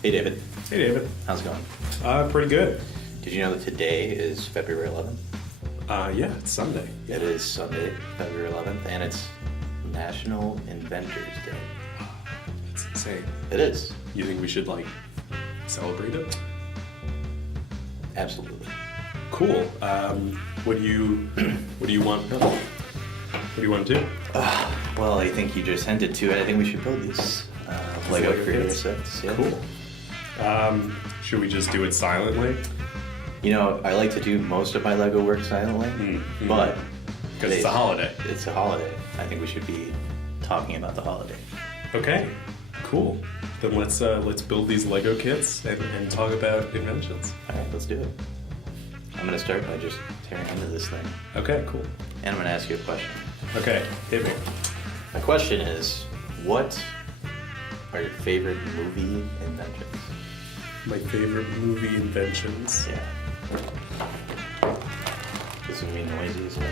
Hey, David. Hey, David. How's it going? Pretty good. Did you know that today is February 11th? Yeah, it's Sunday. It is Sunday, February 11th, and it's National Inventors Day. That's insane. It is. You think we should, celebrate it? Absolutely. Cool. What do you want? What do you want to do? Well, I think you just hinted to it. I think we should build these Lego creator kits? sets. Yeah. Cool. Should we just do it silently? You know, I like to do most of my Lego work silently, but Because it's a holiday. It's a holiday. I think we should be talking about the holiday. Okay. Cool. Then let's build these Lego kits and talk about inventions. All right, let's do it. I'm going to start by just tearing into this thing. Okay. Cool. And I'm going to ask you a question. Okay. Hit me. My question is, what are your favorite movie inventions? My favorite movie inventions. Yeah. This would be noisy, so.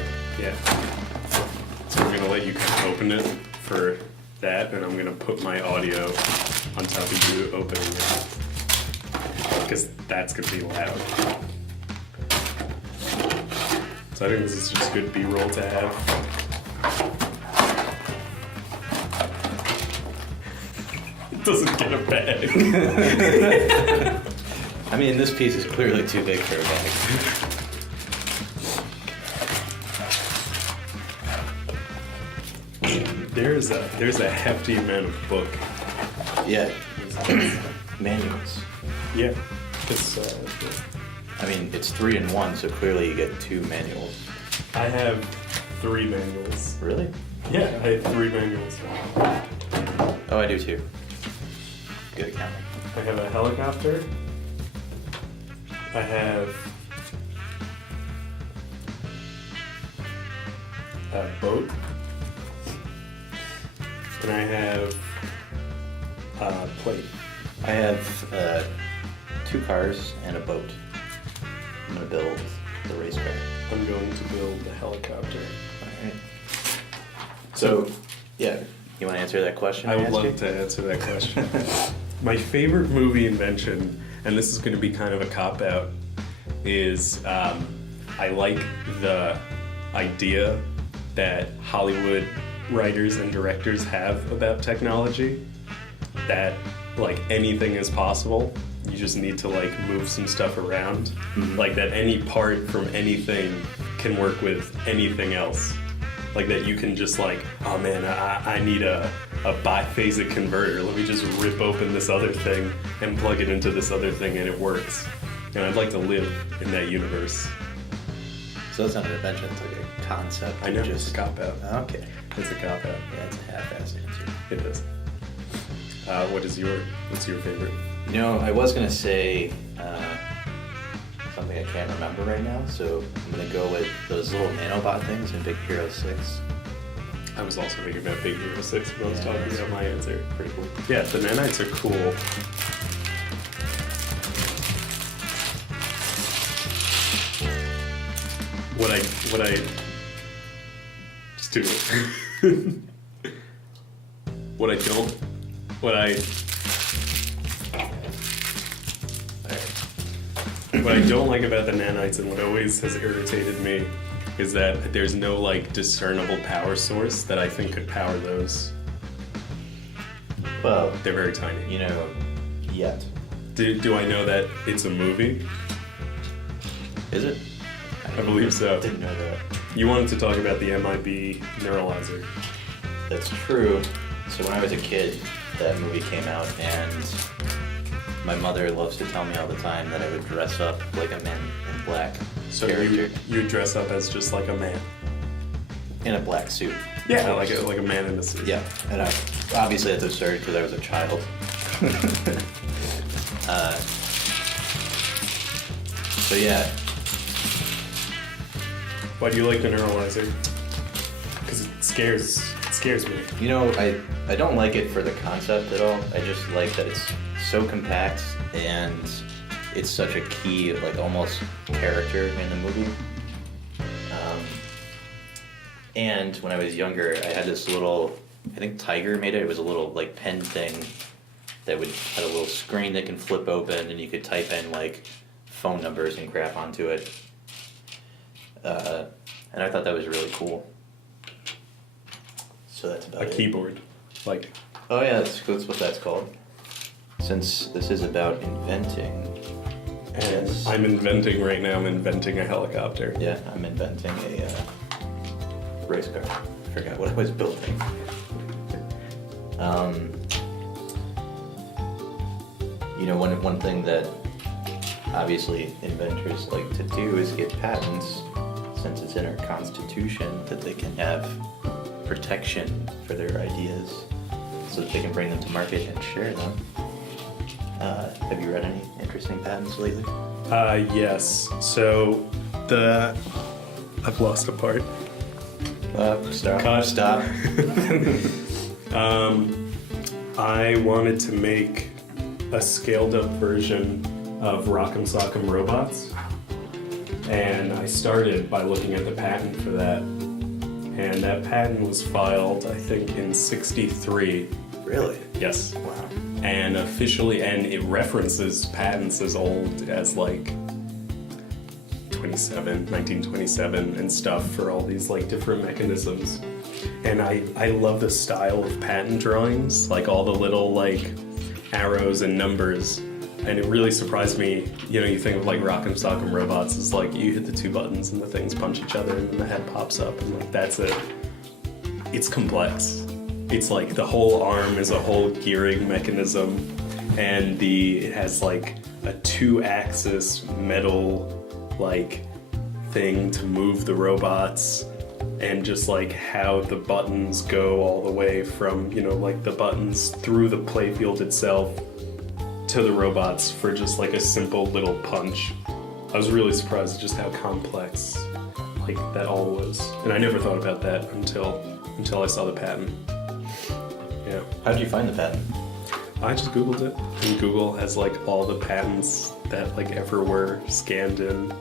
Yeah. So I'm gonna let you kind of open it for that, and I'm gonna put my audio on top of you opening it, because that's gonna be loud. So I think this is just good B-roll to have. It doesn't get a bag. I mean, this piece is clearly too big for a bag. There's a hefty amount of book. Yeah. Manuals. Yeah. It's, I mean, it's 3 in 1, so clearly you get 2 manuals. I have 3 manuals. Really? Yeah, I have 3 manuals. Oh, I do too. Good accounting. I have a helicopter. I have a boat. And I have a plane. I have 2 cars and a boat. I'm gonna build the race car. I'm going to build the helicopter. Alright. So, yeah, you want to answer that question? I would asked love you? to answer that question. My favorite movie invention, and this is going to be kind of a cop-out, is I like the idea that Hollywood writers and directors have about technology, that anything is possible. You just need to move some stuff around. Mm-hmm. That any part from anything can work with anything else. That you can just oh man, I need a biphasic converter. Let me just rip open this other thing and plug it into this other thing and it works. And I'd like to live in that universe. So that's not an invention, it's like a concept. I know, it's a cop-out. Okay. It's a cop-out. Yeah, it's a half-assed answer. It is. What's your favorite? You know, I was gonna say something I can't remember right now, so I'm gonna go with those little nanobot things in Big Hero 6. I was also thinking about Big Hero 6 when I was Yeah, talking that's about my answer. Pretty cool. Yeah, the nanites are cool. What I just do it. What I don't like about the nanites, and what always has irritated me, is that there's no discernible power source that I think could power those. Well, They're very tiny. you know, yet. Do I know that it's a movie? Is it? I believe so. Didn't know that. You wanted to talk about the MIB neuralizer. That's true. So when I was a kid, that movie came out, and my mother loves to tell me all the time that I would dress up like a man in black So character. you dress up as just like a man. In a black suit. Yeah, like a man in a suit. Yeah, and obviously that's absurd because I was a child. So yeah. Why do you like the neuralizer? Because it scares me. You know, I don't like it for the concept at all. I just like that it's so compact and it's such a key, almost character in the movie. And when I was younger, I had this little, I think Tiger made it. It was a little pen thing that would had a little screen that can flip open, and you could type in like phone numbers and crap onto it. And I thought that was really cool. So that's about A it. keyboard, like. Oh yeah, that's what that's called. Since this is about inventing. And Yes. I'm inventing right now. I'm inventing a helicopter. Yeah, I'm inventing a race car. I forgot what I was building. One thing that obviously inventors like to do is get patents, since it's in our Constitution that they can have protection for their ideas, so that they can bring them to market and share them. Have you read any interesting patents lately? Yes. So I've lost a part. Stop. Cut. Stop. I wanted to make a scaled up version of Rock'em Sock'em Robots, and I started by looking at the patent for that, and that patent was filed, I think, in '63. Really? Yes. Wow. And it references patents as old as like 1927 and stuff for all these like different mechanisms. And I love the style of patent drawings, like all the little like arrows and numbers. And it really surprised me, you think of like Rock'em Sock'em Robots as like you hit the two buttons and the things punch each other and then the head pops up and like that's it. It's complex. It's like the whole arm is a whole gearing mechanism, and it has like a 2-axis metal like thing to move the robots, and just like how the buttons go all the way from like the buttons through the playfield itself to the robots for just like a simple little punch. I was really surprised at just how complex like that all was, and I never thought about that until I saw the patent. Yeah. How did you find the patent? I just Googled it, and Google has like all the patents that like ever were scanned in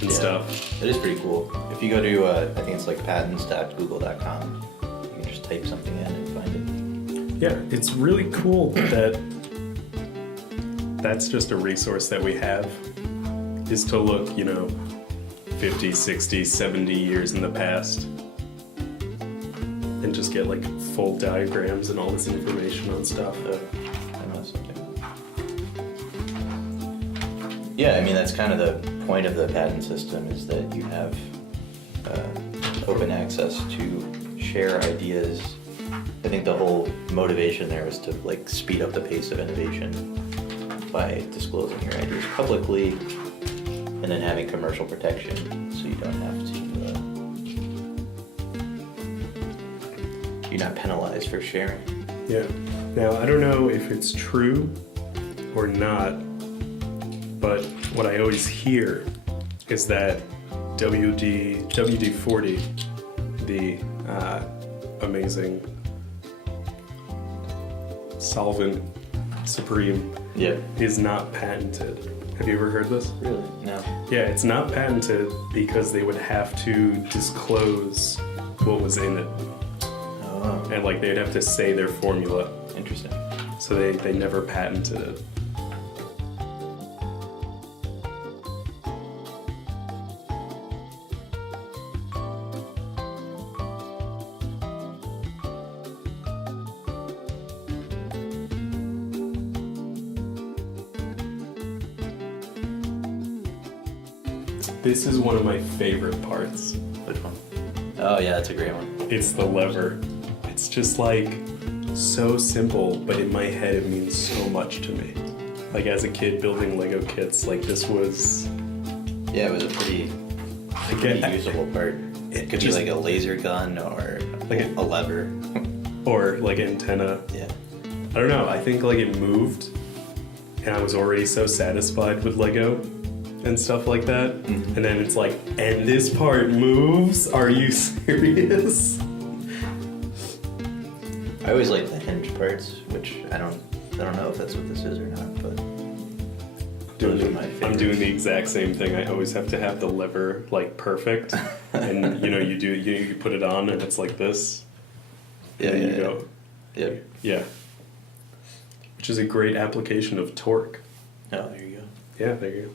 and stuff. It is pretty cool. If you go to, I think it's like patents.google.com, you can just type something in and find it. Yeah, it's really cool that that's just a resource that we have, is to look, 50, 60, 70 years in the past and just get like full diagrams and all this information on stuff. I know something. Yeah, I mean, that's kind of the point of the patent system, is that you have open access to share ideas. I think the whole motivation there is to like speed up the pace of innovation by disclosing your ideas publicly, and then having commercial protection, so you don't have to, you're not penalized for sharing. Yeah. Now, I don't know if it's true or not, but what I always hear is that WD-40, the amazing solvent supreme, is not patented. Have you ever heard this? Really? No. Yeah, it's not patented because they would have to disclose what was in it. Oh, And like they'd have to say their formula. interesting. So they never patented it. This is one of my favorite parts. Which one? Oh yeah, that's a great one. It's the lever. It's just like so simple, but in my head it means so much to me. Like as a kid building Lego kits, like this was... Yeah, it was a pretty usable part. It could be like a laser gun or Like a lever. Or like antenna. Yeah. I don't know, I think like it moved and I was already so satisfied with Lego and stuff like that. Mm-hmm. And then it's like, and this part moves? Are you serious? I always like the hinge parts, which I don't know if that's what this is or not, but those are my favorites. I'm doing the exact same thing. I always have to have the lever like perfect, and you put it on and it's like this. Yeah, and then yeah, you go, yeah. yeah. which is a great application of torque. Oh, there you go. Yeah, there you go.